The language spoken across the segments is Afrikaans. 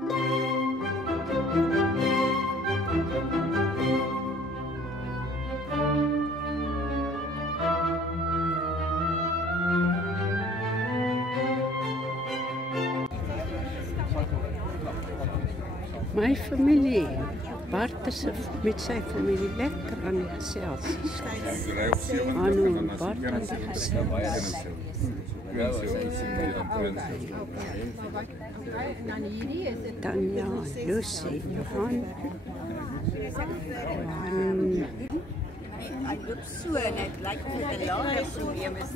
My familie, Bart is met sy familie lekker aan die gesels. Anu en Bart aan die gesels. Tanya, Lucy, Johan. Hy loop so en dit lyk of dit 'n laer probleem is.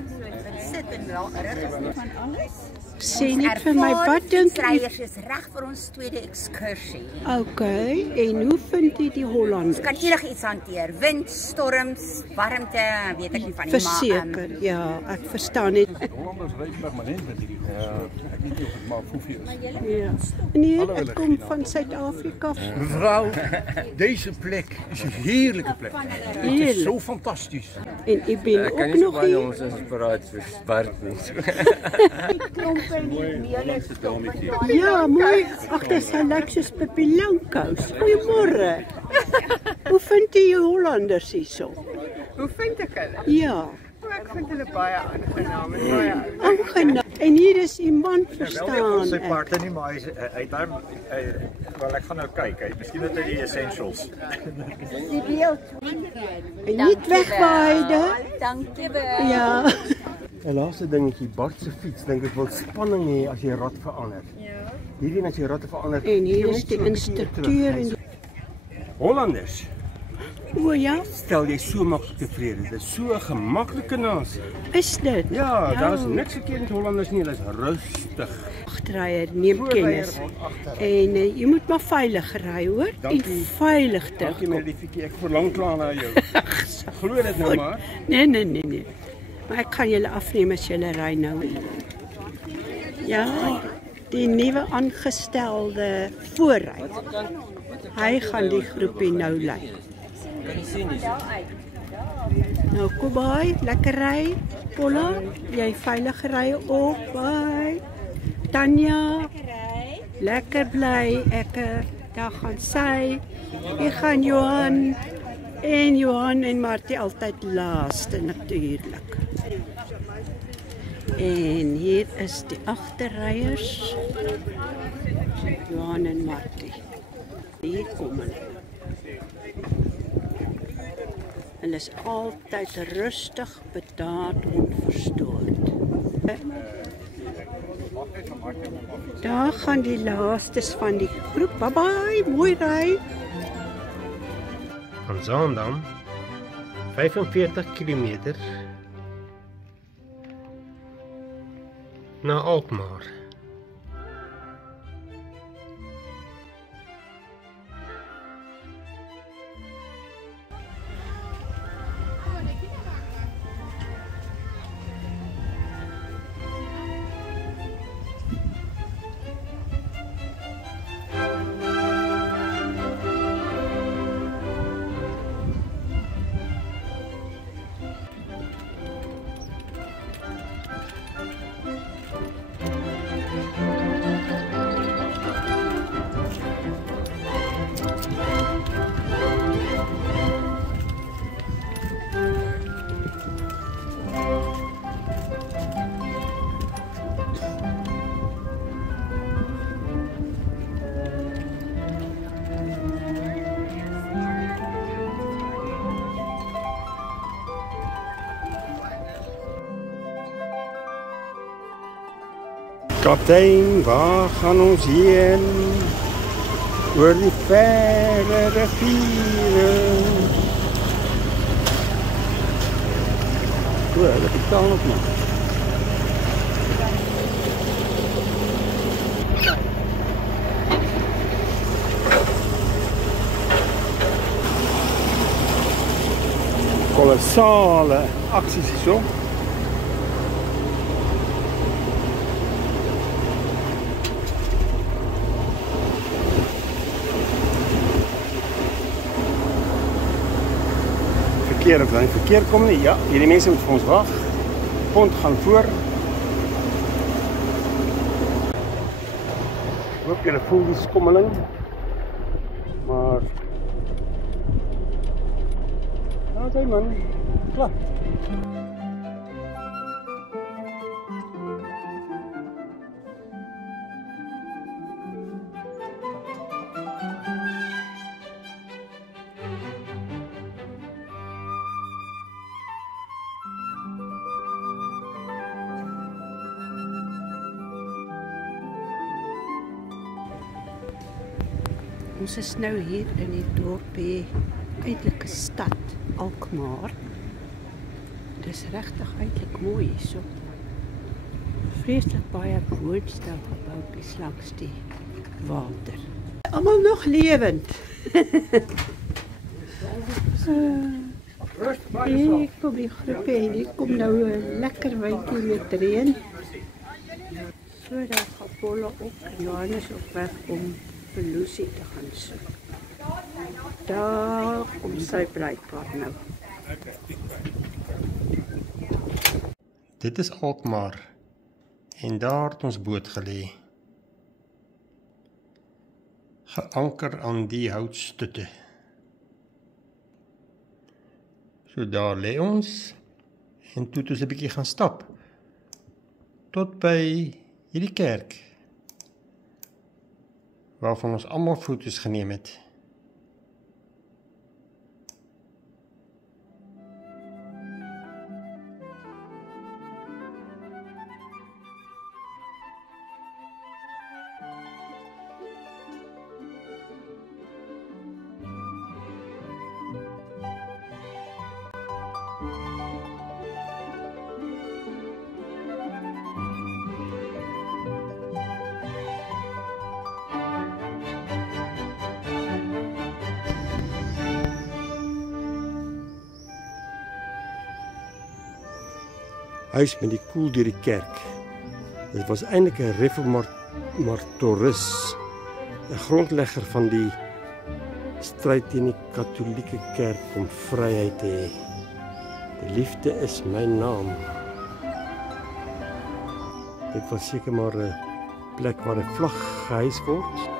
Sit en rig van alles. Sê net vir my, wat dink jy? Is reg vir ons tweede ekskursie. Okay, en hoe vind jy die Hollanders? Kan enigiets hanteer. Wind, storms, warmte, weet ek nie van die Verseker, ja, ek verstaan net. Hollanders reis permanent met hierdie goed. Ek weet nie of dit maar hoeveel is. Ja. Nee, ek kom van Suid-Afrika. Mevrouw, deze plek is een heerlijke plek. Het is zo fantastisch. En ik ben ook nog hier. Ons is paraat vir Bart nie. Ja, mooi. Ag, dis Alexis Pippi Langkous. Goeiemôre. Hoe vind jy die Hollanders hierso? Hoe vind ek hulle? Ja. Ek vind hulle baie aangenaam en baie Aangenaam. En hier is iemand verstaan. Sy parte nie, maar hy daar wel ek gaan nou kyk. Miskien het hy die essentials. Die beeld. En niet wegwaaide. Dankie. Ja. En laaste dingetjie, Bart se fiets, dink ek wil spanning hê as jy rad verander. Ja. Hierdie as jy rad verander. En hier is die instrukteur en Hollanders. O ja, Stel jy so maklik tevrede. Dit is so 'n gemaklike nasie. is dit? Ja, daar is niks verkeerd met Hollanders nie, hulle is rustig. Agterryer neem kennis. En jy moet maar veilig ry, hoor? Dankie. En veilig terug. Dankie Melifie, ek verlang klaar na jou. Glo dit nou maar. Nee. Maar ek kan julle afneem as julle ry nou. Ja, die nuwe aangestelde voorry. Hy gaan die groepie nou lei. Nou kom by, lekker ry. Polla, jy veilig ry op. Bye. Tanya, lekker bly. Ek daar gaan sy. Hier gaan Johan. En Johan en Martie altyd laaste natuurlik. En hier is die agterryers. Johan en Martie. Hier kom hulle. Hulle is altyd rustig, bedaard, onverstoord. Daar gaan die laastes van die groep. Bye bye, mooi ry. Van Zaandam, 45 km na Alkmaar. Kaptein, waar gaan ons heen? Oor die verre riviere. O, hulle betaal ook nog. Kolossale acties hierso. Verkeer kom nie. Ja, hierdie mense moet vir ons wag. Pont gaan voor. Hoop julle voel die skommeling. Maar nou jy man, klap. Ons is nou hier in die dorpie, eintlik 'n stad, Alkmaar. Dis regtig eintlik mooi hierso. Vreeslik baie woonstelgebouetjies langs die water. Almal nog lewend. Ek kom die groepie en hier kom nou 'n lekker windjie met reën. So daar gaan Paula op en Johannes op weg om vir Lucy te gaan soek. Daar kom sy blykbaar nou. Dit is Alkmaar en daar het ons boot gelê. Geanker aan die houtstutte. So daar lê ons en toe het ons 'n bietjie gaan stap tot by hierdie kerk waarvan ons almal foto's geneem het. Huis met die koel deur die kerk. Dit was eintlik 'n reformatoris, 'n grondlegger van die stryd teen die Katolieke Kerk om vryheid te hê. Die liefde is my naam. Dit was seker maar 'n plek waar 'n vlag gehys word.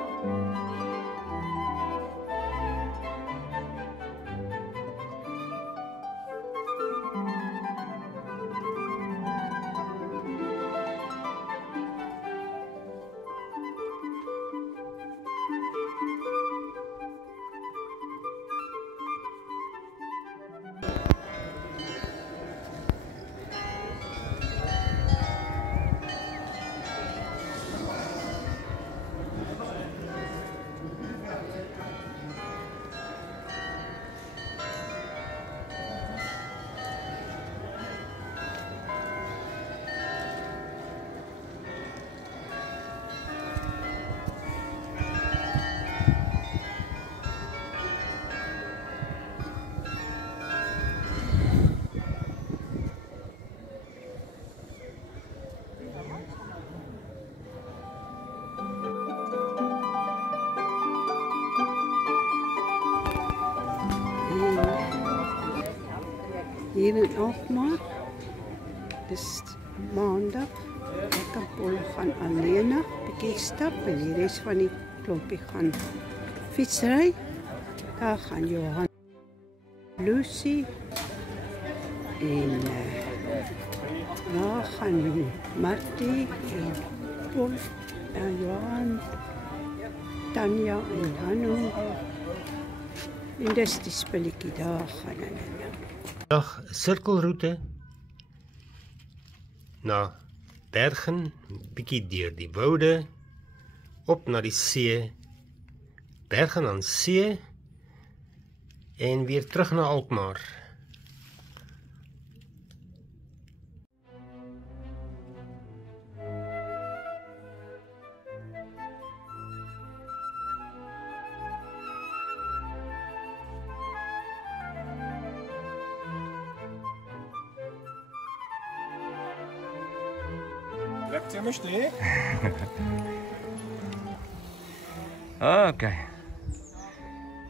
Hier in Alkmaar, dis maandag, ek kan Paula gaan alleen bietjie stap en die res van die klompie gaan fietsry. Daar gaan Johan, Lucy en daar gaan Martie en Paul en Johan, Tanya en Hanu. En dis die spulletjie daar gaan hulle nou. Dag 'n sirkelroete na Bergen, bietjie deur die woude, op na die see, Bergen aan see en weer terug na Alkmaar. Lekker maar stay. Okay.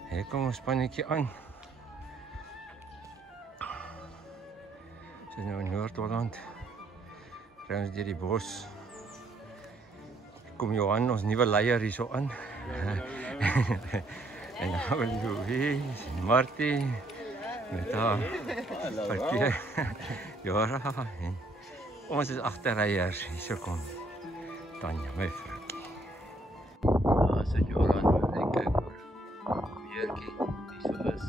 Hier kom ons spannetjie aan. Dit is nou in Noord-Holland. Ry ons deur die bos. kom Johan, ons nuwe leier hier so aan. En dan wil Louise en Martie met haar parkeer. Jora en ons is agterryers. Hier so kom Tanya, my vroukie. Daar sit Jora en kyk hoor. Weertjie, die so is.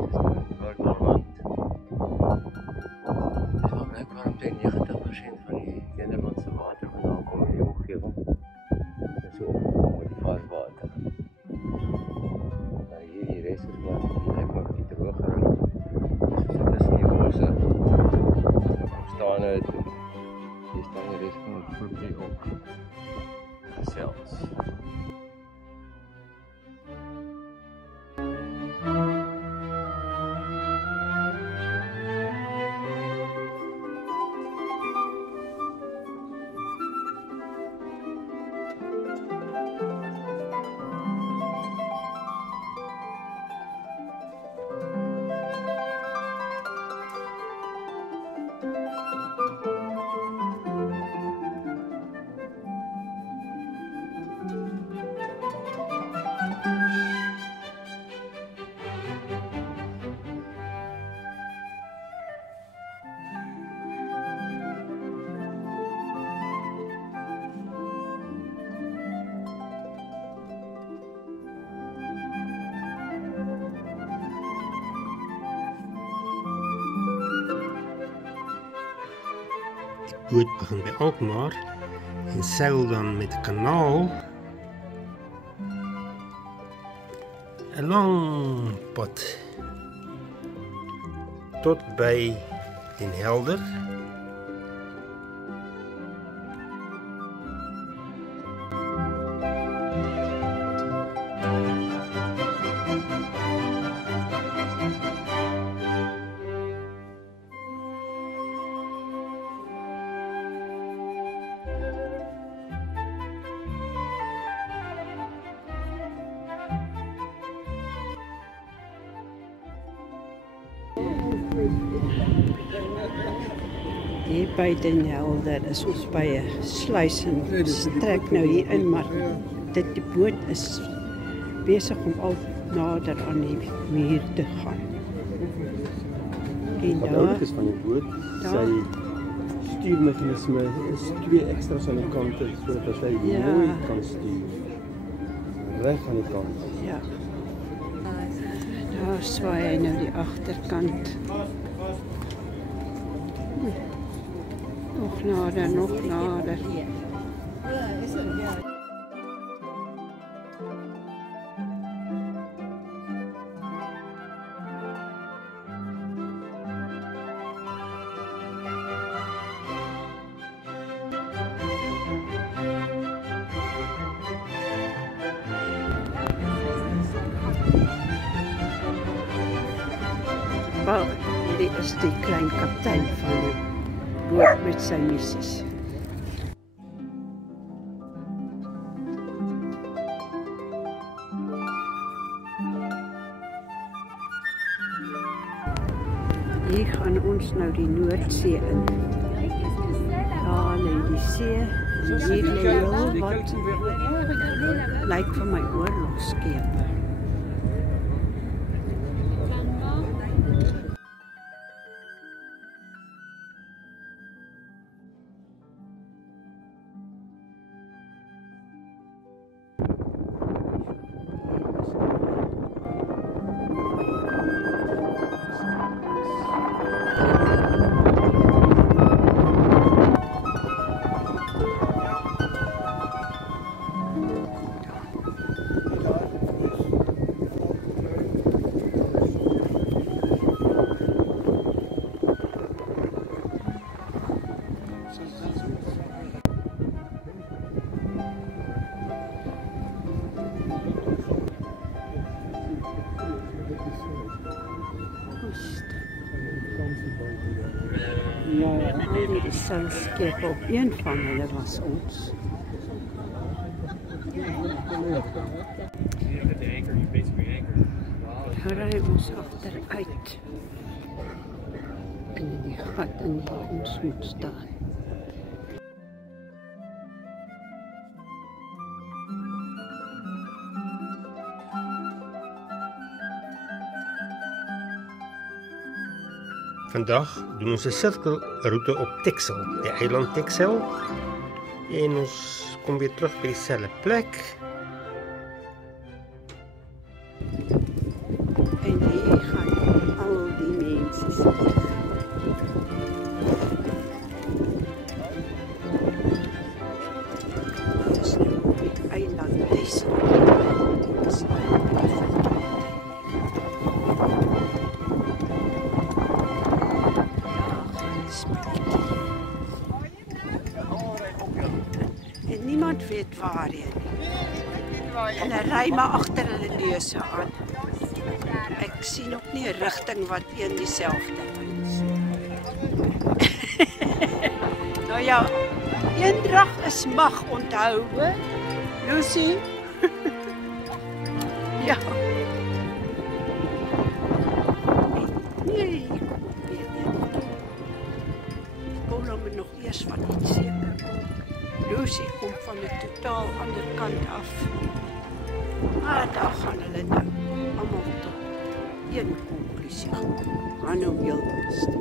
Dis Noord-Holland. Dis wel blijkbaar omtrent 90% van die Nederlandse water vandaan kom in die omgeving. Dis so opgekom met die vaarwater. Nou hier die rest is wat lyk maar bietjie droog geraak. Soos dit is in die bosse. Kom staan het. Hier staan die rest van die groepie ook. Gesels. boot begin by Alkmaar en seil dan met 'n kanaal 'n lang pad tot by Den Helder. Hier by Den Helder is ons by 'n sluis en ons trek nou hier in, maar die boot is besig om al nader aan die muur te gaan. En Wat oulik is van die boot, sy stuurmechanisme is 2 extra's aan die kante, sodat hy mooi kan stuur. Reg aan die kant. Ja. Daar swaai hy nou die agterkant. Nog nader, nog nader. Wel, hierdie is die klein kaptein van die boot met sy missies. Hier gaan ons nou die Noordsee in. Daar lê die see en hier lê heel wat lyk vir my oorlogskepe. Ja, al die seilskepe op een van hulle was ons. Ry ons agteruit in die gat in waar ons moet staan. Vandag doen ons 'n sirkelroete op Texel, die eiland Texel. En ons kom weer terug by dieselfde plek. En hier gaan al die mense sit. Dit is nou op die eiland Texel. En niemand weet waarheen. Hulle ry maar agter hulle neuse aan. Ek sien ook nie 'n rigting wat een dieselfde is. Nou ja, eendrag is mag, onthou, hè? Lucy. Ja. Nee, Paula moet nog eers van iets seker kom. Lucy kom van 'n totaal ander kant af. Maar daar gaan hulle nou almal tot een konklusie kom. Gaan nou heel rustig.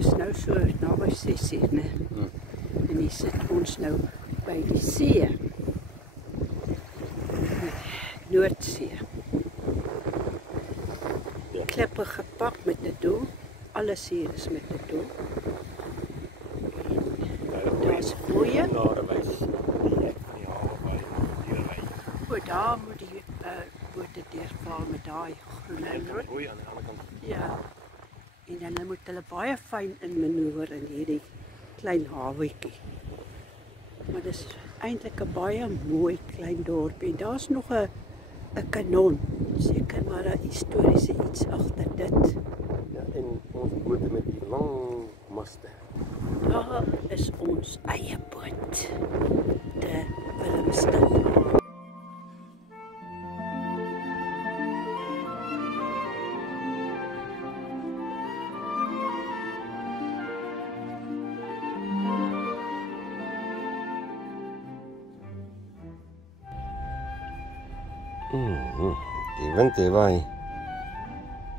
Dis nou so naby 6:00, né? En hier sit ons nou by die see. Noordsee. Klippe gepak met 'n doel. Alles hier is met 'n doel. Daar's boeie. O, daar moet die bote deurval met daai groen en rood. Ja. En dan moet hulle baie fyn inmanoeuvreer in hierdie klein hawetjie. Maar dis eintlik 'n baie mooi klein dorpie. En daar's nog 'n kanon. Seker maar 'n historiese iets agter dit. Ja, en ons bote met die lang maste. Daar is ons eie boot. De Willemstad. Die wind het waai.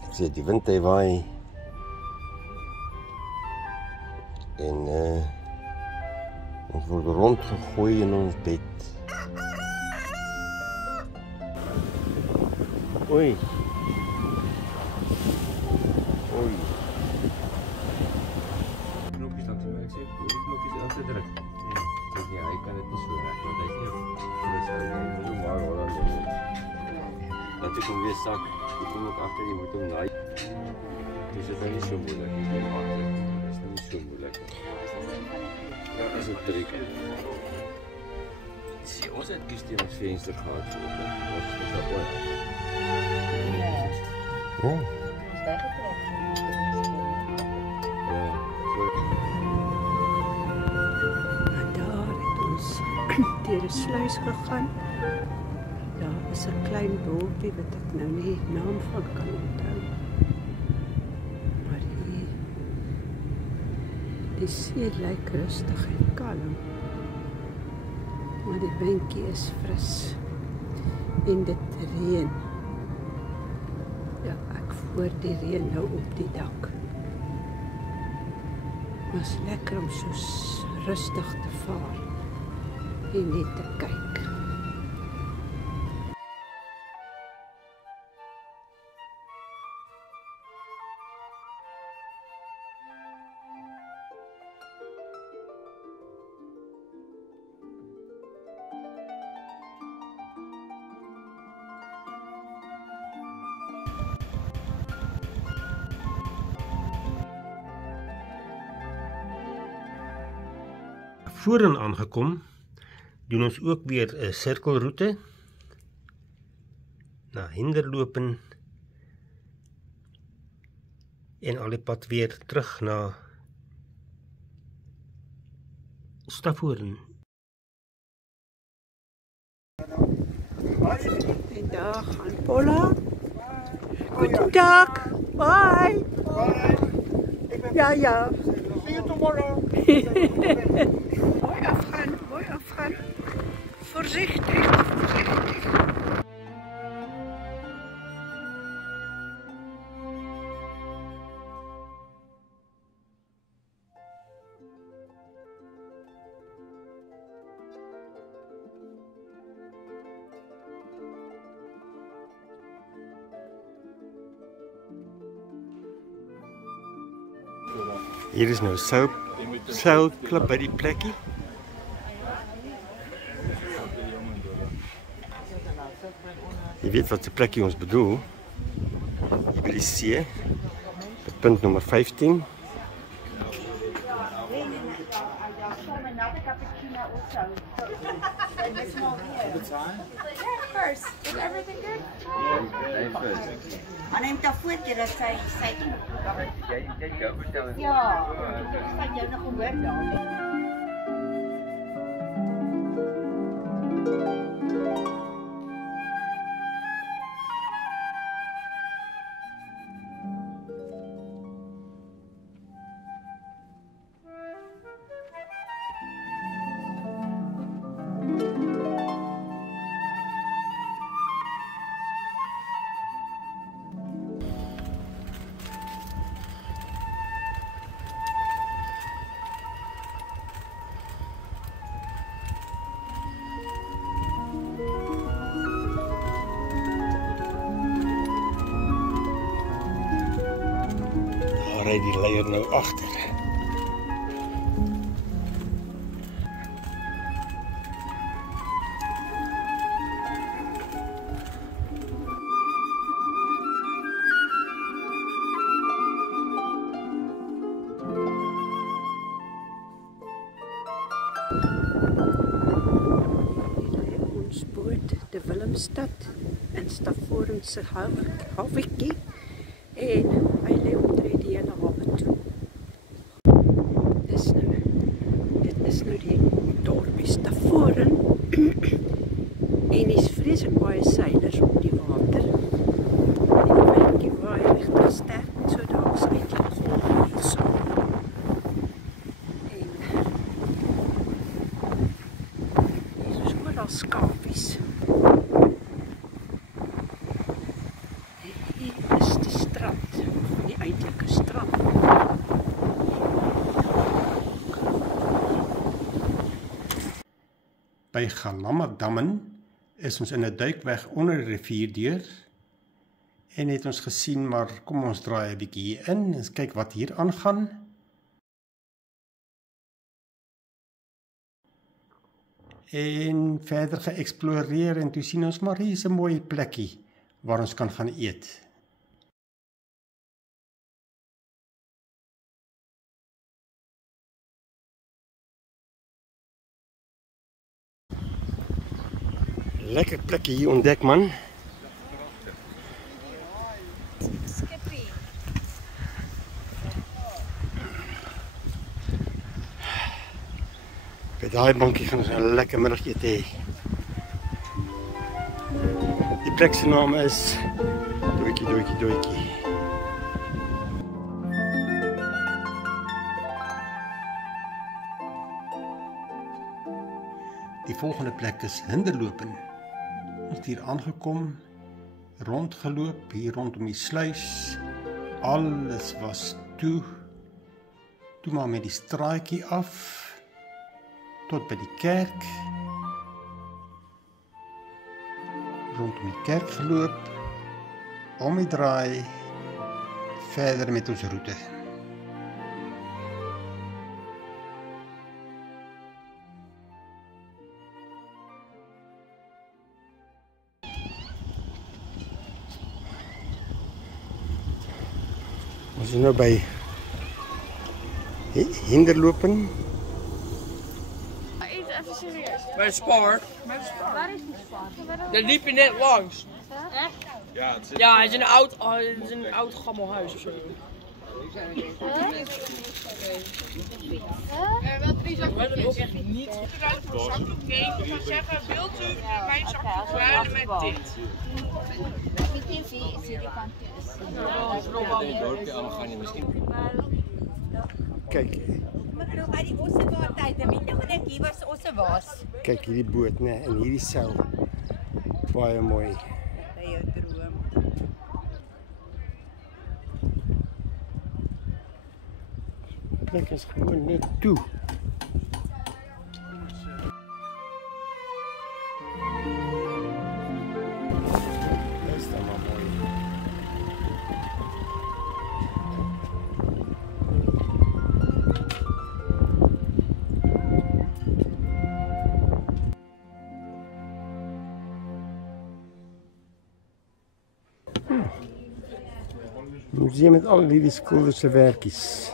Ek sê die wind het waai. En ons word rondgegooi in ons bed. Oei. Oei. Knoppies dan toe, ek sê die knoppies aan te druk. Nee, hy kan dit nie so reg, want hy's nie moet maar hoor dan. Dat ek hom weer sak, ek kom ook agter jy moet hom naai. Dis dit nie so moeilik nie, maar dit is nie so moeilik nie. Dat is 'n trick. Sien, ons het kies teen ons venster gehad so op. Ons is daar oor. Ja. En daar het ons deur 'n sluis gegaan. Daar is 'n klein dorpie wat ek nou nie die naam van kan onthou. Maar die see lyk rustig en kalm. Maar die windjie is fris. En dit reën. Ja, ek voer die reën nou op die dak. Maar is lekker om so rustig te vaar en net te kyk. Voorin aangekom, doen ons ook weer 'n sirkelroete na Hinderlopen en al die pad weer terug na Stafhoorn. En daar gaan Paula. Goedendag. Bye. Ja, ja. See you tomorrow. Mooi afgaan. Voorzichtig. Hier is nou seilklip by die plekkie. Jy weet wat se plekkie ons bedoel. Hier by die see. Punt nommer 15. Maar neem dat voor dat zij toen. Jy gou vertel. Ja, ik ga jou nog gehoor daar. Ry die leier nou agter. Ons boot de Willemstad in Stafhoorn se hawekie en hy lê omtrent die hele hawe toe. Dit is nou die dorpie Stafhoorn en is vreeslik baie seilers op die water. En die windjie waai regtig sterk, so daar is eintlik golwe hierso. En hier is oral skapies. By Galamadammen is ons in 'n duikweg onder die rivier deur en het ons gesien, maar kom ons draai 'n bietjie hier in en kyk wat hier aangaan. En verder geëksploreer en toe sien ons maar hier is 'n mooi plekkie waar ons kan gaan eet. Lekker plekkie hier ontdek, man. Skippie. By daai bankie gaan ons 'n lekker middagete hê. Die plek se naam is Doetjie. Die volgende plek is Hinderlopen. Ons het hier aangekom, rondgeloop hier rondom die sluis. Alles was toe. Toe maar met die straatjie af tot by die kerk. Rondom die kerk geloop, om die draai, verder met ons roete. Ons is nou by Hinderlopen. Even serieus. Bij de Spar. Waar is die Spar? Daar liep je net langs. Echt? Ja, het is een oud gammel huis of zo. Wat drie zakjes? Niet. Eruit voor zakdoek nemen, maar zeggen, wilt u mijn zakdoek ruilen met dit? Kyk, Mevrou, by die Ossewaartyd, weet jy wanneer ek hier was, Osse was? kyk hierdie boot, né, en hierdie seil. Baie mooi. By jou droom. Die plek is gewoon net toe. Dis dan maar mooi. Museum met al die skilderse werkies.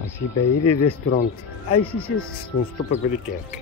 As jy by hierdie restaurant ysies is, dan stop ek by die kerk.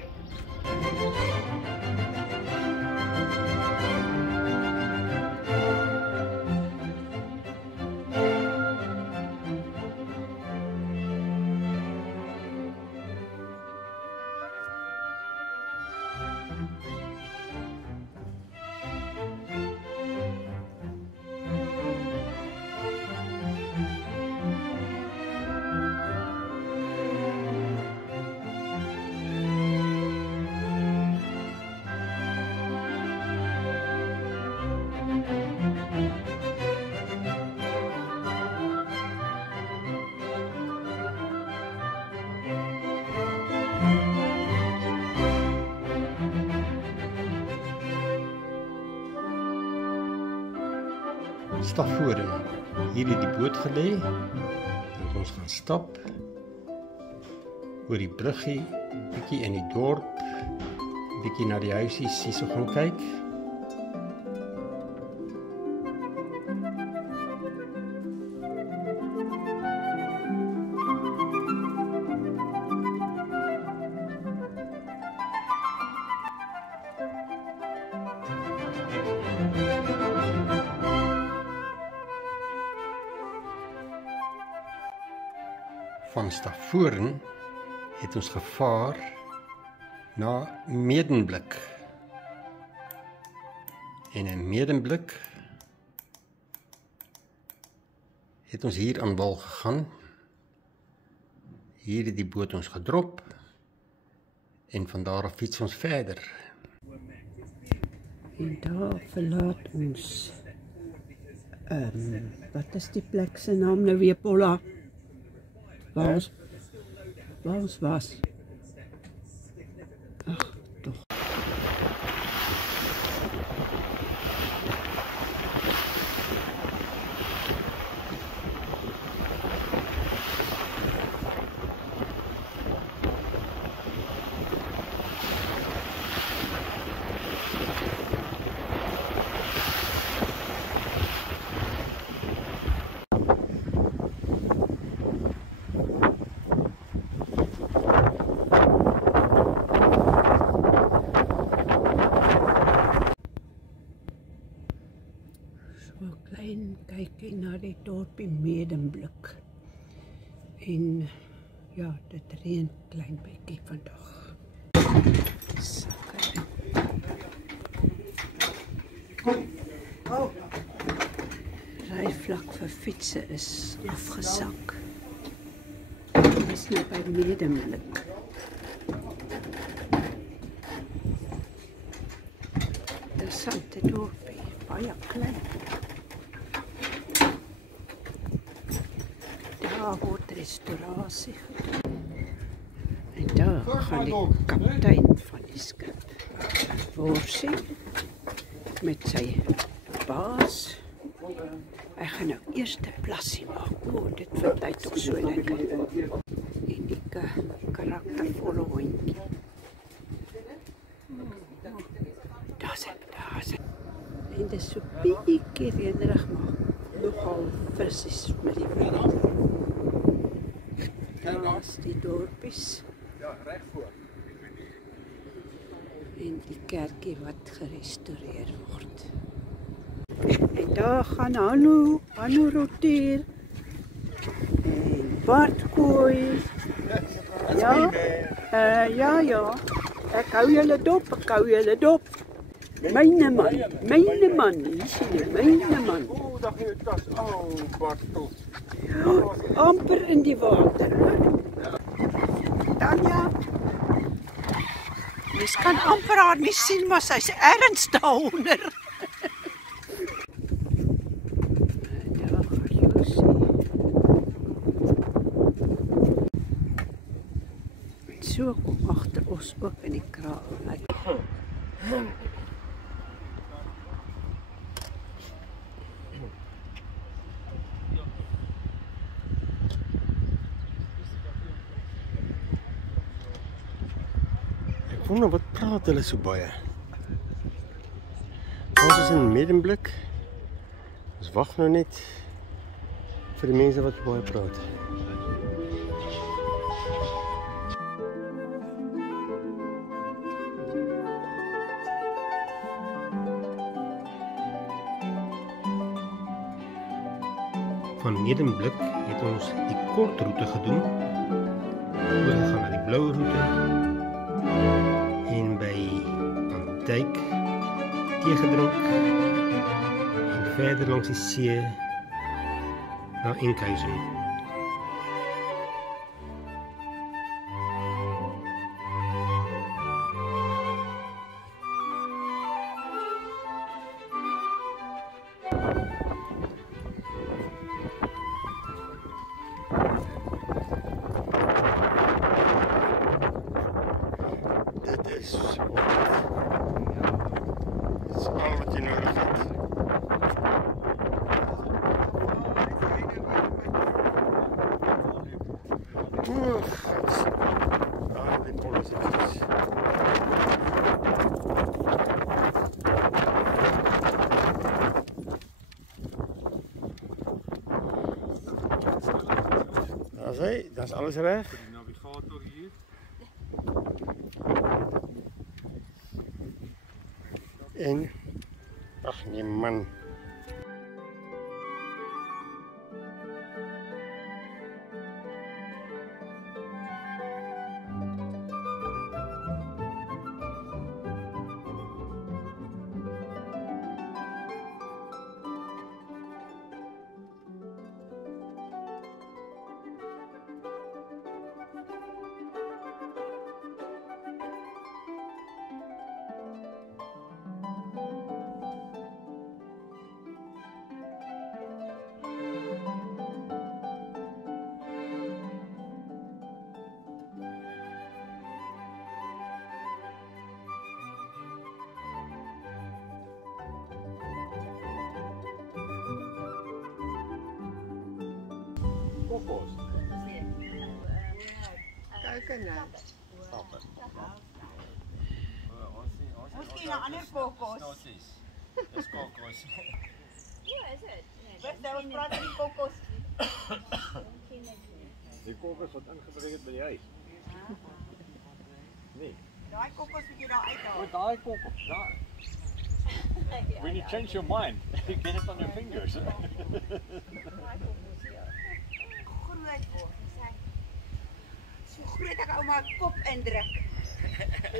Stapvoording. Hier het die boot gelê. En ons gaan stap oor die bruggie, bietjie in die dorp, bietjie na die huisies hierso gaan kyk. Van Stavoren het ons gevaar na Medemblik. En in Medemblik het ons hier aan wal gegaan. Hier het die boot ons gedrop en van daar af fiets ons verder. En daar verlaat ons wat is die plek se naam nou weer, Paula? Waar ons was. Ag, tog. Kyk na die dorpie Medemblik. En ja, dit reën klein bietjie vandag. Ryvlak vir fietsse is afgesak. Dit is nou by Medemblik. Interessante dorpie, baie klein. Daar word restaurasie gedoen. En daar gaan die kaptein van die skip, Worsie, met sy baas. Hy gaan nou eers 'n plassie maak. O, dit vind hy toch so lekker. En die karaktervolle hondjie. Daar is hy. En dit is so bietjie reënerig, maar nogal versies met die wind. Daar is die dorpies. Ja, reg voor. En die kerkie wat gerestaureer word. En daar gaan Hanno roteer. En Bart kooi. Ja, ja. Ek hou julle dop. Myne man, hier sien jy, myne man. O, dat is Bart tot. Ja, amper in die water, hoor. Tanya, mens kan amper haar nie sien, maar sy's ergens daaronder. Daar gaan jy sien. En so kom agter ons ook in die kraal. Ek wonder wat praat hulle so baie. Ons is in Medemblik. Ons wag nou net vir die mense wat baie praat. Van Medemblik het ons die kort roete gedoen. Oorgegaan na die blou roete. En by Antijk tee gedrink en verder langs die see na Enkhuizen. Dit is al wat jy nodig het. Die polis is. Dat is alles reg. Die navigator hier. En, ach nee man. kokos. Kijk er naar. Misschien een ander kokos. Dis kokos. Daar was praat van die kokos. Die kokos wat ingebring het by die huis. Nee. Daai kokos moet jy daar uithaal. Oh, daai kokos, daar. When you change your mind, you get it on your fingers. Groot. So groot ek ouma kop indruk.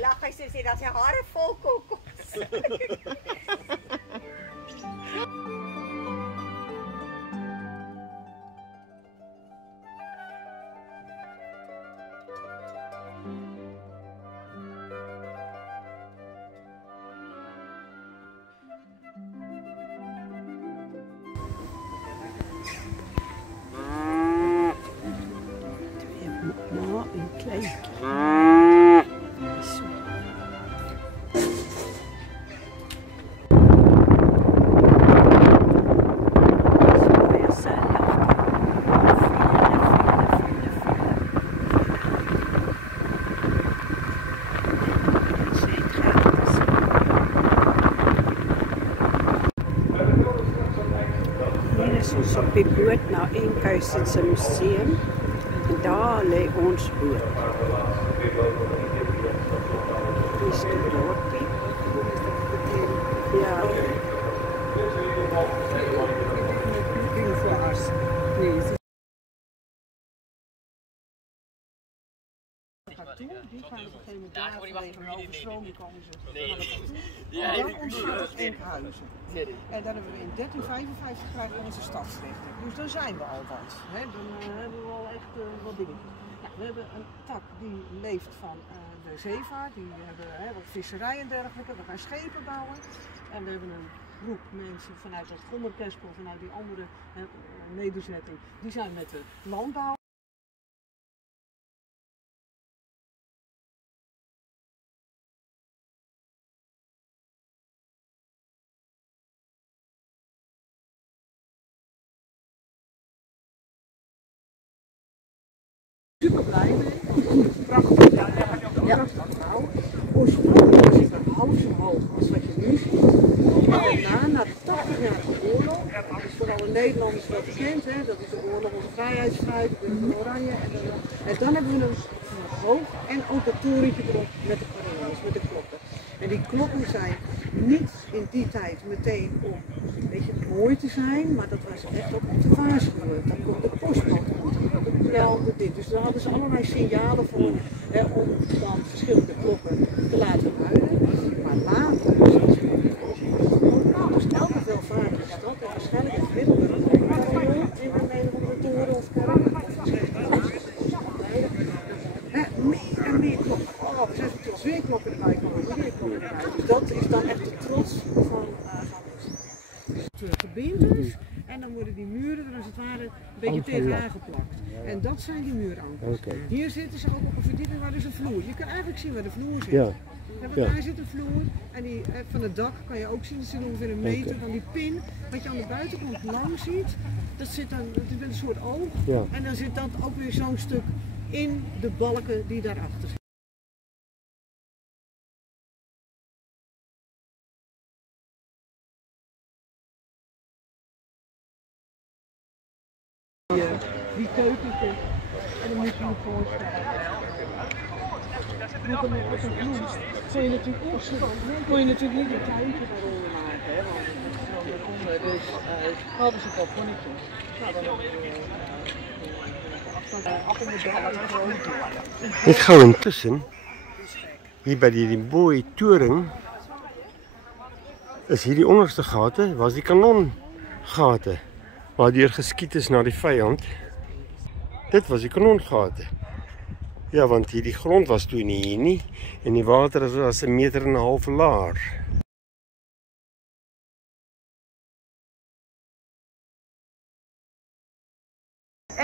Lag hy sê dat sy hare vol kokos. Ma en kleintje. Zo. Hier is ons op die boot naar Enkhuizense museum. En daar lê ons boot. Dis die dorpie. Ja. Die gaan op een gegeven moment daar vanwege een overstroming komen ze. En dan ontstaat Enkhuizen. En dan hebben we in 1355 krijgen we onze stadsrechten. Dus dan zijn we al wat. Dan hebben we al echt wat dingen. Nou, we hebben een tak die leeft van de zeevaart, die hebben wat visserij en dergelijke. We gaan schepen bouwen. En we hebben een groep mensen vanuit dat Gommerkerspel, vanuit die andere nederzetting, die zijn met de landbouw. Super blij mee, prachtig, prachtig gebouw. Oorspronkelijk was het een hout zo hoog als wat je nu ziet. En daarna, na de 80-jarige oorlog, dat is vooral in Nederlanders wel bekend, hè? Dat is de oorlog, onze vrijheidsstrijd, de Oranje. En dan hebben we hem hoog en ook dat torentje erop met de carillons, met de klokken. En die klokken zijn niet in die tijd meteen om een beetje mooi te zijn, maar dat was echt ook om te waarschuwen. Dan komt de postbode, de krant, dit. Dus daar hadden ze allerlei signalen voor om dan verschillende klokken te laten luiden. Maar later, dus elke welvarende stad, en waarschijnlijk in Middelburg, in de een of andere toren of kerk, meer en meer klokken. Oh, we zijn zelfs weer klokken erbij komen, weer klokken erbij. Dus dat is dan echt de trots van het gebintes. En dan worden die muren er als het ware een beetje tegenaan geplakt. En dat zijn die muurankers. Hier zitten ze ook op een verdieping waar dus een vloer. Je kan eigenlijk zien waar de vloer zit. Ja. Daar zit een vloer en die, van het dak kan je ook zien, dat zit ongeveer een meter van die pin. Wat je aan de buitenkant lang ziet, dat zit dan, dat is een soort oog. Ja. En dan zit dat ook weer zo'n stuk in de balken die daarachter zitten. Die keukentje, en dan moet je je voorstellen. Vroeger met een bloem kon je natuurlijk niet een tuintje daaronder maken, hè, want dat konden dus hadden ze een balkonnetje. Nou, dan Net gauw intussen, hier bij die mooie toring, is hier die onderste gaten, was die kanongaten. Waardeur geskiet is naar die vijand. Dit was die kanongaten. Ja, want die grond was toen niet hier nie. En die water was 1,5 meter laag.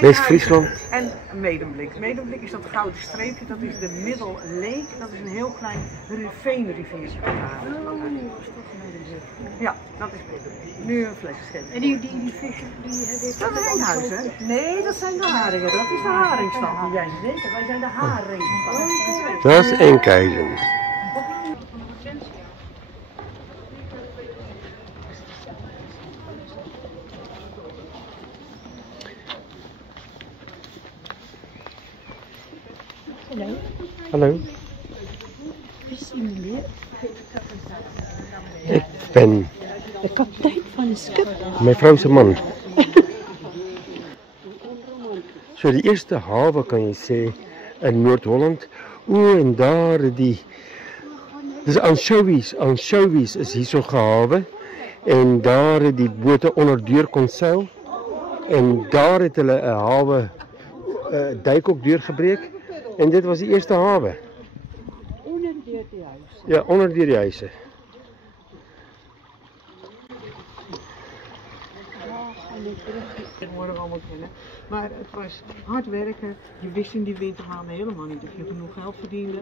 West-Friesland. En een medemblik. Medemblik is dat gouden streepje, dat is de Middle Lake. Dat is een heel klein veenriviertje. Ja, dat is medemblik. Nu een flesje. En die vissen, dat is Enkhuizen. Nee, dat zijn de haringen. Dat is de haringstad. Die jij zeker, wij zijn de haringstad. Dat is Enkhuizen. Hallo. Hallo. Is die meneer? Ik ben de kapitein van een skip. mijn vrouw se man. So die eerste hawe kan jy sê in Noord-Holland. O en daar die dis anchovies is hierso gehawe en daar het die bote onderdeur kon seil en daar het hulle 'n hawe duik ook deurgebreek en dit was die eerste hawe. Onder die huis. Ja, onder die huise. Dat worden we allemaal kennen. Maar het was hard werken. Je wist in die wintermaanden helemaal niet of je genoeg geld verdiende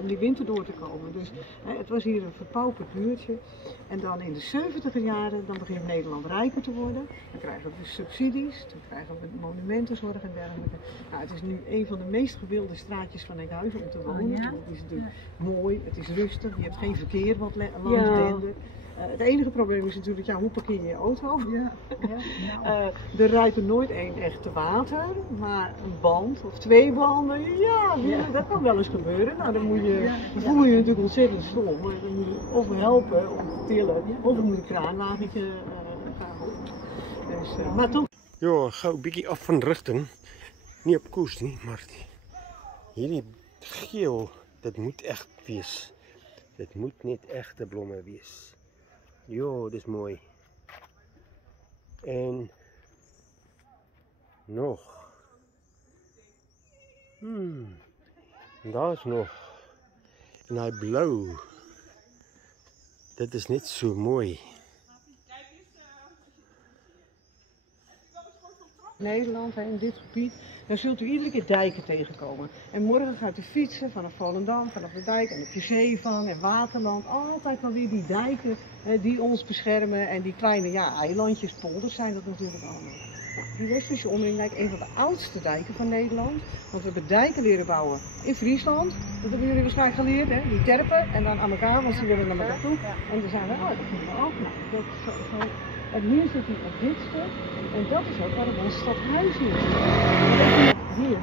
om die winter door te komen. Dus het was hier een verpauperd buurtje. En dan in de 70er jaren dan begint Nederland rijker te worden. Dan krijgen we subsidies, dan krijgen we monumentenzorg en dergelijke. Nou, het is nu een van de meest gewilde straatjes van Enkhuizen om te wonen. Ja? Het is natuurlijk mooi, het is rustig, je hebt geen verkeer wat langs dendert. Het enige probleem is natuurlijk, ja, hoe parkeer je je auto? Ja. Er rijdt er nooit één echt te water, maar een band of 2 banden, ja, dat kan wel eens gebeuren. Nou, dan voel je je natuurlijk ontzettend stom, maar dan moet je of helpen om te tillen, of er moet een kraanwagentje gaan. Dus, maar toch. Ja, gou 'n bietjie af van rigting. Nie op koers nie, maar hierdie geel, dit moet echt wees. Dit moet net egte blomme wees. Jo, dis mooi. En nog. Daar is nog. En hy blou. Dit is net so mooi. Nederland, in dit gebied, dan zult u iedere keer dijken tegenkomen. En morgen gaat u fietsen vanaf Volendam, vanaf de dijk en op je Zeevang en Waterland. Altijd maar weer die dijken die ons beschermen en die kleine eilandjes, polders zijn dat natuurlijk allemaal. Die Westfriese Omringdijk, een van de oudste dijken van Nederland. Want we hebben dijken leren bouwen in Friesland. Dat hebben jullie waarschijnlijk geleerd, hè? Die terpen en dan aan elkaar, want ze willen naar elkaar toe. En dan zijn we, dat vinden we ook. Nou, dat is zo. En hier zit hij op dit stuk. En dat is ook waar het ons stadhuizen is. Hier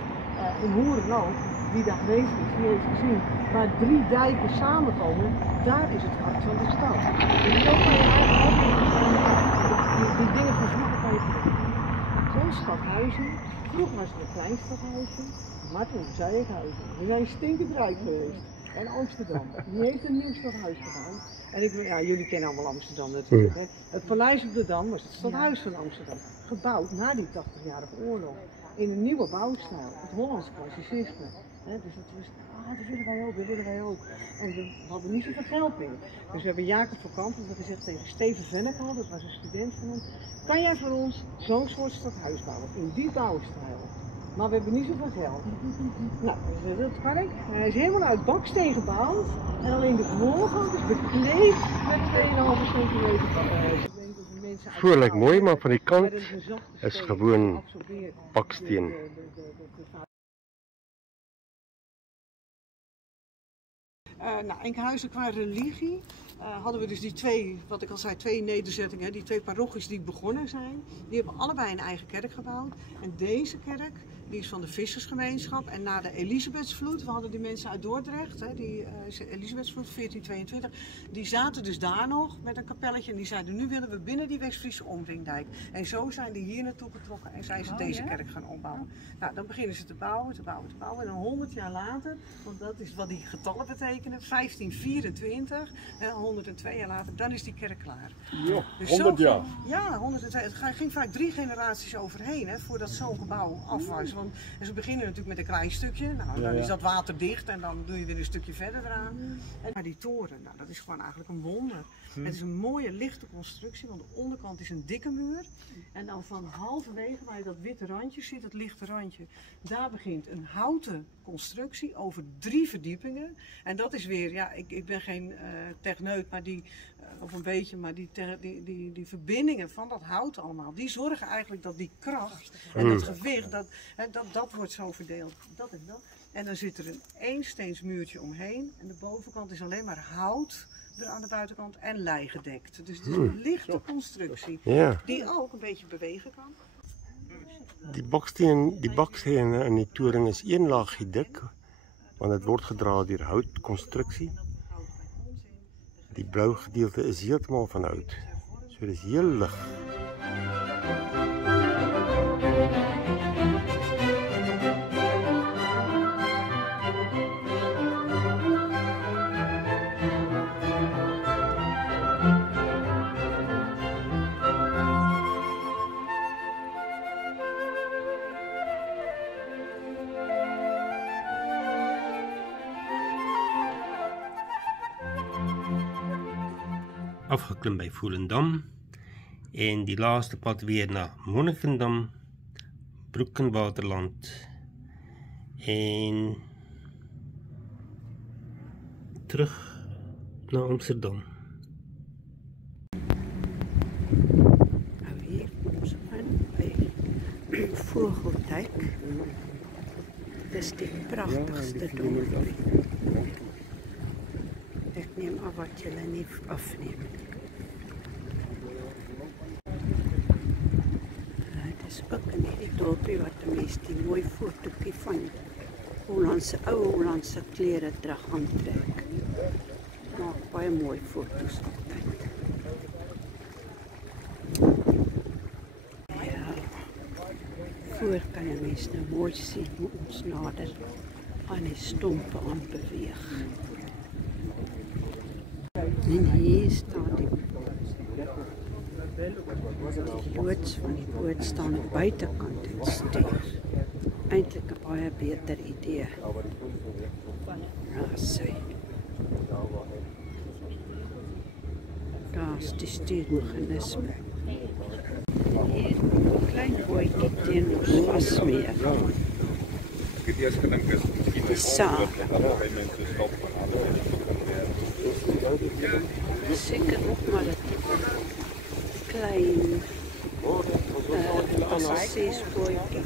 in Hoerenloop, wie daar geweest is, die heeft gezien waar 3 dijken samenkomen, daar is het hart van de stad. Dus zo kan je eigenlijk die dingen van vroeger kan je vergeten. Zo'n stadhuizen, vroeger was het een klein stadhuisje, maar toen zei ik huizen. We zijn stinkend rijk geweest. En Amsterdam, die heeft een nieuw stadhuis gedaan. En jullie kennen allemaal Amsterdam natuurlijk. Hè? Het Paleis op de Dam was het stadhuis van Amsterdam. Gebouwd na die 80-jarige oorlog. In een nieuwe bouwstijl. Het Hollands klassicisme. Dus dat was, dat willen wij ook. En we hadden niet zoveel geld meer. Dus we hebben Jacob van Kamp gezegd tegen Steven Vennekel, dat was een student van hem. Kan jij voor ons zo'n soort stadhuis bouwen? In die bouwstijl. Maar we hebben niet zoveel geld. Nou, dat kan ik. Hij is helemaal uit baksteen gebouwd. En alleen de voorkant is bekleed met 2,5 centimeter. Voorlijk mooi, maar van die kant is gewoon baksteen. Enkhuizen qua religie hadden we dus die 2, wat ik al zei, 2 nederzettingen, die 2 parochies die begonnen zijn. Die hebben allebei een eigen kerk gebouwd. En deze kerk, die is van de vissersgemeenschap. En na de Elisabethsvloed, we hadden die mensen uit Dordrecht, die Elisabethsvloed 1422, die zaten dus daar nog met een kapelletje. En die zeiden, nu willen we binnen die Westfriese Omringdijk. En zo zijn die hier naartoe getrokken en zijn ze deze kerk gaan opbouwen. Nou, dan beginnen ze te bouwen. En dan 100 jaar later, want dat is wat die getallen betekenen, 1524, 102 jaar later, dan is die kerk klaar. Ja, dus 100 jaar. Ja, 102. Het ging vaak 3 generaties overheen, voordat zo'n gebouw af was van, en ze beginnen natuurlijk met een klein stukje. Nou, dan is dat waterdicht en dan doe je weer een stukje verder eraan. Maar die toren, nou, dat is gewoon eigenlijk een wonder. Het is een mooie lichte constructie, want de onderkant is een dikke muur. En dan van halverwege, waar je dat witte randje ziet, dat lichte randje, daar begint een houten constructie over 3 verdiepingen. En dat is weer, ja, ik ben geen techneut, maar of een beetje, maar die verbindingen van dat hout allemaal, die zorgen eigenlijk dat die kracht en dat gewicht, dat wordt zo verdeeld. Dat is wel. En dan zit er een eensteensmuurtje omheen en de bovenkant is alleen maar hout aan de buitenkant en lei gedekt. Dus het is een lichte constructie die ook een beetje bewegen kan. Die baksteen in die toring is 1 laagje dik, want het wordt gedra deur houtkonstruksie. Die blauwe gedeelte is heeltemal van hout. So dit is heel lig. Afgeklim by Volendam en die laaste pad weer na Monnikendam, Broekenwaterland en terug na Amsterdam. Nou hier kom ze aan by Vogeldijk. Dit is die pragtigste dorp. Ek neem af wat julle nie afneem. Dit is ook in die dorpie wat die mens die mooi fotootjie van Hollandse, ou Hollandse klere terug aantrek. Maak baie mooi foto's altyd. Ja, voor kan die mens nou mooi sien hoe ons nader aan die stompe aan beweeg. En hier staan die loods van die boot staan aan die buitekant en stuur. Eintlik 'n baie beter idee. Raai. Daar is die stuurmechanisme. Hier 'n klein bootjie teen ons vasmeer. Ek het eers gedink is miskien 'n saak. By mense stop van alle zeker ook maar het klein passagiersbootje.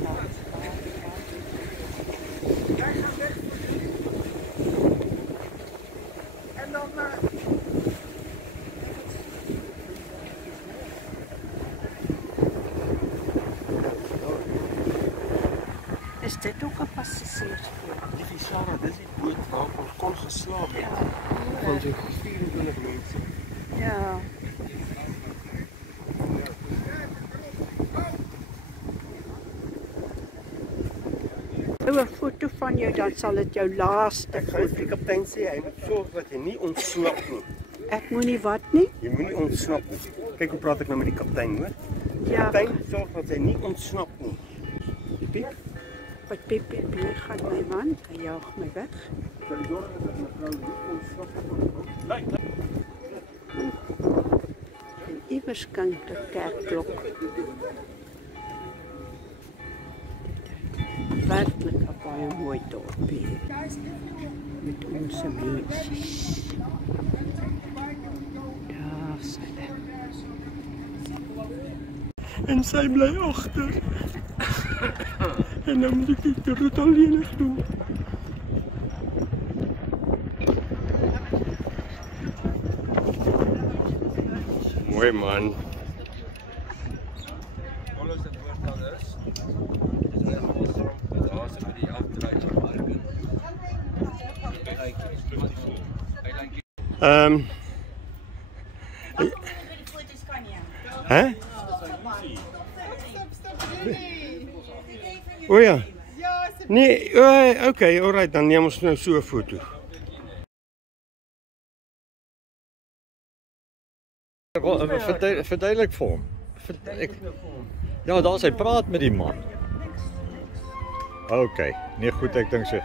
En dan is dit ook een passagiersboot? Die Sarah, dis die boot waar ons kon geslaap het. Van so 24 mense. Ja. Een foto van jou, dan zal het jouw laatste Ek gaan die kaptein sê, hy moet sorg dat jy nie ontsnap nie. Ek moet nie wat nie? Jy moet nie ontsnap nie. Kyk hoe praat ek nou met die kaptein, hoor. Die Ja. kaptein sorg dat hy nie ontsnap nie. Die piep. Wat piep, piep, hier gaat my man, hy jaag my weg. Sal sorg dat mevrou nie ontsnap nie. En iewers klink die kerkklok. Werklik 'n baie mooi dorp hier. Met ons mensies. Daar is hulle. En sy bly agter. En dan moet ek die route alleenig doen. Mooi man. Alles het voortaan is. Dis net ons daar se vir die afdraai van parking. Hè? O ja. Nee, okay, alright, dan neem ons nou so 'n foto. Verduidelik vir hom. Ja, daar sy praat met die man. Okay, nee goed, ek dink so.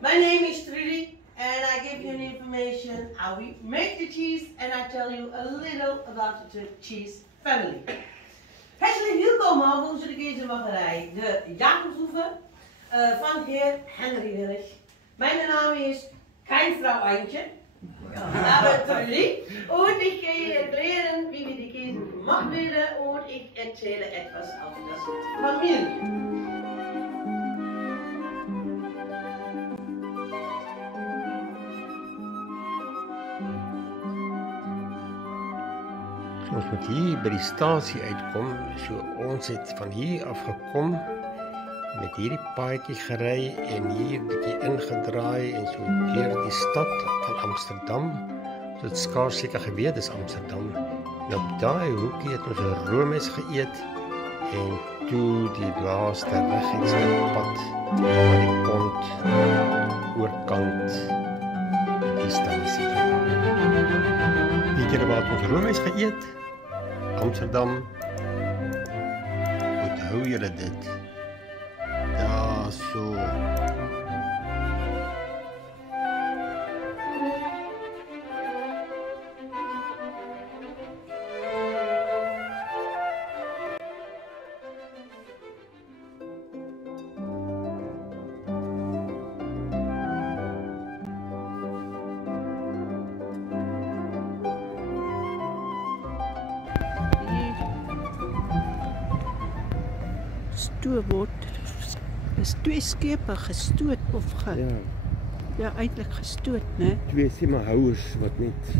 My name is Trudy and I give you information how we make the cheese and I tell you a little about the cheese family. Hartelijk welkom op onze keizermacherij, de Jacobshoeve van heer Henry Willig. Mijn naam is kein Frau Eintje, aber Trudy. Und ich gehe erklären, wie wir die Käse gemacht werden und ich erzähle etwas aus der Familie. Ons moet hier by die stasie uitkom, so ons het van hier af gekom, met hierdie paadjie gery en hier bietjie ingedraai en so deur die stad van Amsterdam, so het skaars seker geweet is Amsterdam. En op daai hoekie het ons 'n roomys geëet en toe die laaste reguitste pad van die pont oorkant die stasie. Weet julle wat ons roomys geëet? Amsterdam, onthou julle dit? Ja, so. Is twee skepe gestoot of ja, eintlik gestoot, né? Twee houers wat net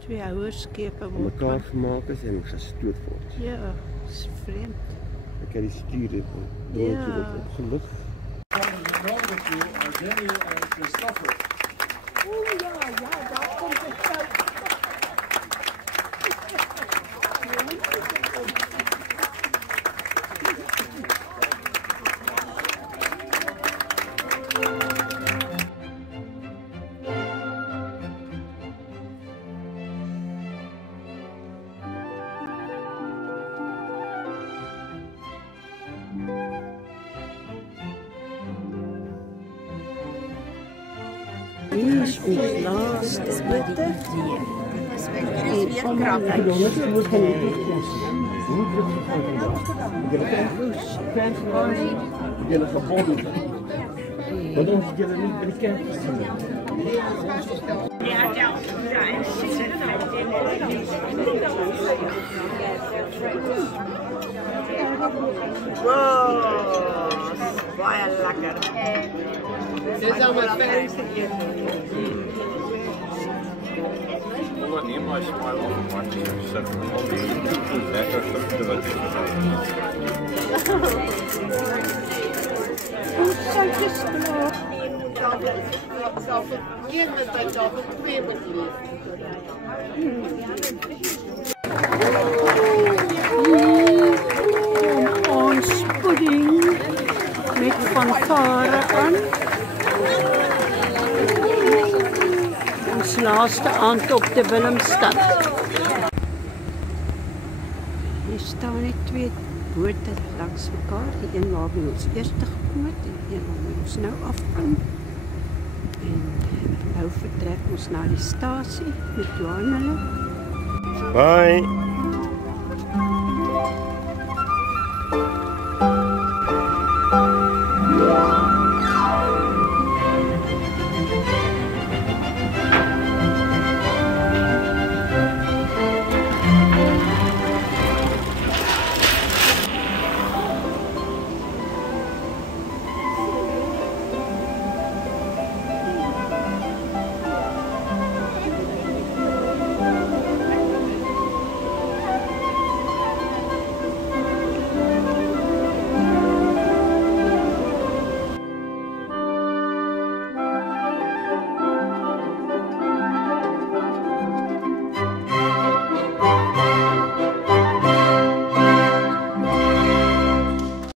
twee houerskepe word mekaar gemaak is en gestoot word. Ja, is vreemd. Ek het die stuur word opgelig. Daniel en Christopher. Daar komt het Hier is ons laaste witte. Wow, baie lekker. Dit is al mijn fijnste Well, neem my smile off one thing and sit on the lekker te wat Ons pudding met fanfare aan. Ons laaste aand op de Willemstad. Hier staan net twee bote langs mekaar. Die een waar ons eerst gekom het en die een waar ons nou afgaan. En nou vertrek ons naar die stasie met Johanna. Bye.